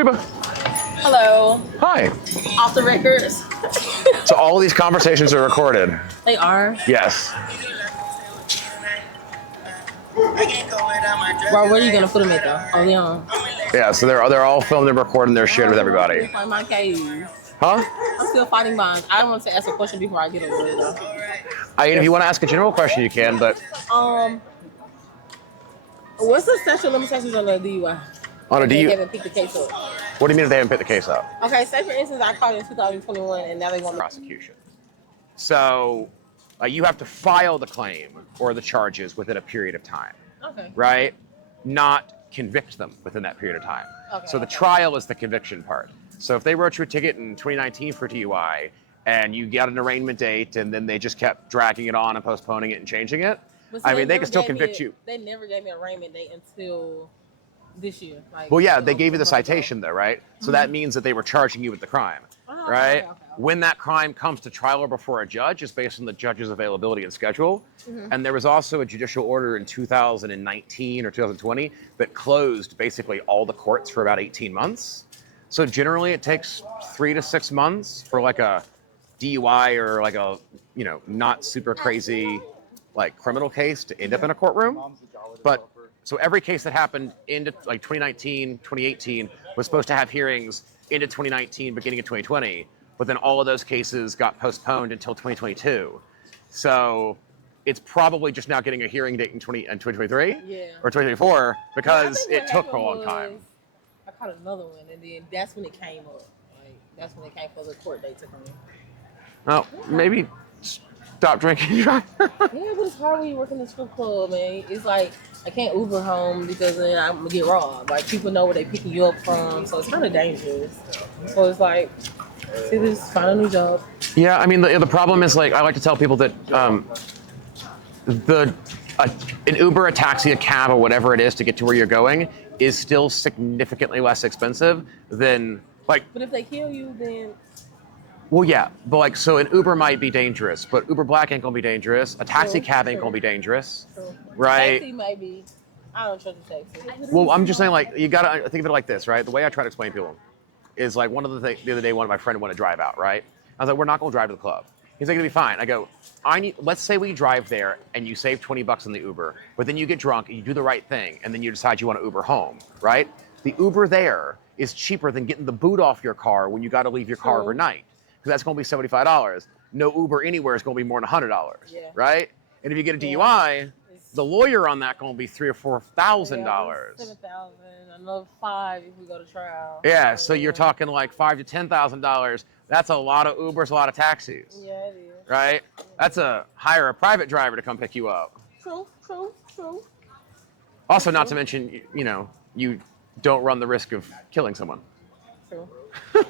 Reba. Hello. Hi. Off the records. So all these conversations are recorded. They are. Yes. Bro, where are you gonna put them at though? Oh, they on. Yeah, so they're all filmed and recorded and they're shared with everybody. Find my case. Huh? I'm still fighting mine. I don't want to ask a question before I get over it though. If you want to ask a general question, you can, but What's the statute of limitations on the DUI? on a They DUI, haven't picked the case up. what do you mean if they haven't picked the case up? Okay, say for instance, I called in 2021 and now they want me. Prosecution. So you have to file the claim or the charges within a period of time, Okay. right? Not convict them within that period of time. Okay, So the trial is the conviction part. So if they wrote you a ticket in 2019 for DUI and you got an arraignment date and then they just kept dragging it on and postponing it and changing it, But see, I mean, they never can still gave convict me- you. They never gave me an arraignment date until this year. Like, Well, yeah, they gave you the citation though, right? So that means that they were charging you with the crime, Oh, right? okay. When that crime comes to trial or before a judge is based on the judge's availability and schedule. And there was also a judicial order in 2019 or 2020 that closed basically all the courts for about 18 months. So generally it takes 3 to 6 months for like a DUI or like a, not super crazy like criminal case to end up in a courtroom. But so every case that happened into like 2019, 2018 was supposed to have hearings into 2019, beginning of 2020. But then all of those cases got postponed until 2022. So it's probably just now getting a hearing date in 2023 or 2024 because it took a long time. I caught another one, and then that's when it came up. Like that's when it came for the court date to come in. Oh, maybe stop drinking and drive. Yeah, but it's hard when you work in the strip club, man. It's like I can't Uber home because then I'm gonna get robbed. Like people know where they picking you up from, so it's kind of dangerous. So it's like, see, just find a new job. Yeah, I mean the problem is like I like to tell people that an Uber, a taxi, a cab, or whatever it is to get to where you're going is still significantly less expensive than like. But if they kill you, then. Well, yeah, but like, so an Uber might be dangerous, but Uber Black ain't gonna be dangerous. A taxi cab ain't gonna be dangerer's, right? Taxi might be. I don't trust the taxi. Well, I'm just saying, like, you gotta think of it like this, right? The way I try to explain to people is like one of the things. The other day, one of my friends wanted to drive out, right? I was like, we're not gonna drive to the club. He's like, it'll be fine. I go, let's say we drive there and you save $20 on the Uber, but then you get drunk and you do the right thing, and then you decide you want to Uber home, right? The Uber there is cheaper than getting the boot off your car when you got to leave your car overnight. Because that's going to be $75. No Uber anywhere is going to be more than $100, right? And if you get a DUI, the lawyer on that going to be $3,000 or $4,000. $7,000, another $5,000 if we go to trial. Yeah, so you're talking like $5,000 to $10,000. That's a lot of Ubers, a lot of taxis. Yeah, it is. Right? That's hire a private driver to come pick you up. True. Also, not to mention, you don't run the risk of killing someone. True.